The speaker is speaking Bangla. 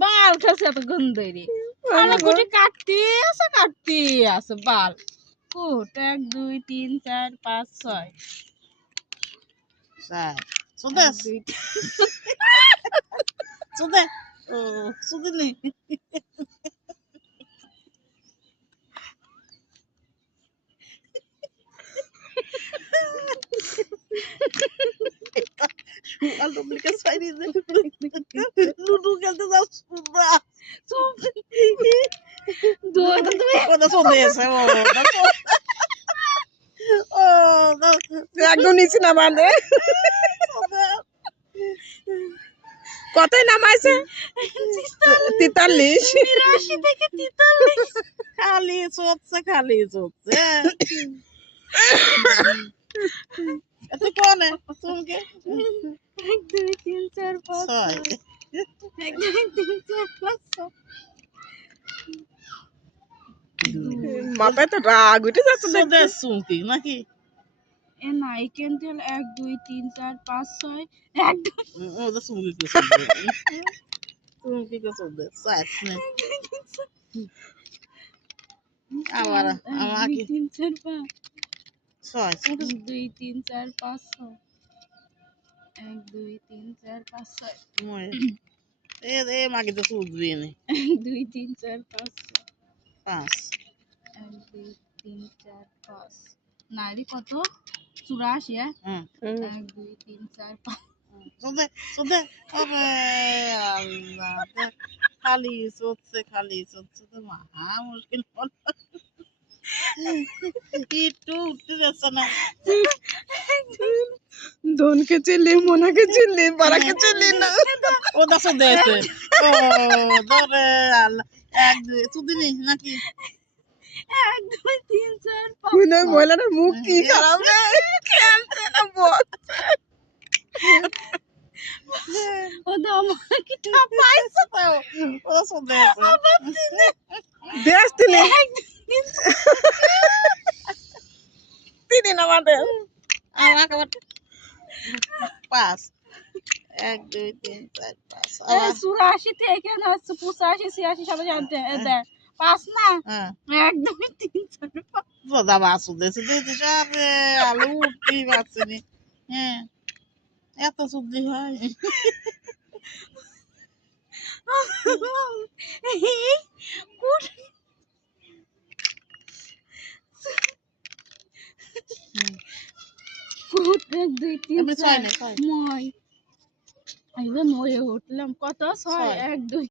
বাল উঠাছে এত গন্ধ রে আমার গুটি কাটতে আছে বাল coat 1 2 3 4 5 6 Sai. Sudah. Sudah. Oh, sudah nih. Aldo beli ke saya ini. Ludu kan tuh sudah. Dua Udah sudah ya saya mau. Oh, একদম নিচে নামালে কতই নামাইছে 43 82 থেকে 43 খালি চলছে এত কোনে তুমি 1 2 3 4 5 ছয় 1 2 3 4 5 মাথায় তো রাগ উঠে যাচ্ছে সুদের সুমকি নাকি এ না এখান থেকে 1 2 3 4 5 6 1 2 ওদের সুমকি কে সুমকি কে সুদের সাইজ নে আবার আমাকে 3 4 5 ছয় 1 2 3 4 5 6 1 2 3 4 5 6 মই এ মাকে তো সুদবি নে 1 2 3 4 5 পাঁচ 1 2 3 4 5 নারী কত 84 হ্যাঁ 1 2 3 4 5 সুদের আরে আল্লাহ খালি চলছে তো মহা মুশকিল একটু উঠতে যাচ্ছে না ধনকে চিল্লি মোনাকে চিল্লি পারাকে চিল্লি না ওটা সুদেছে ও ধরে আল্লাহ 1 2 সুদিনি নাকি 1 2 3 4 5 মনে মহিলার মুখ কি খারাপ রে খেলছে না বল ও দাম কি ঠাপাইছে ওটা সুদেছে দেশ তিনি তিনি নামাতে আমাকে পাঁচ 1 2 3 4 5 84 থেকে না 85 86 সবাই জানতে দেখ 5 না হ্যাঁ 1 2 3 4 5 দাদা বাসু দেশে দিতে সবে আলু উঠতেই পারছে না হ্যাঁ এত সবজি হয় কোট 1 2 3 আমি ছয় না 4 মই আইবা মই উঠলাম কত 6 1 2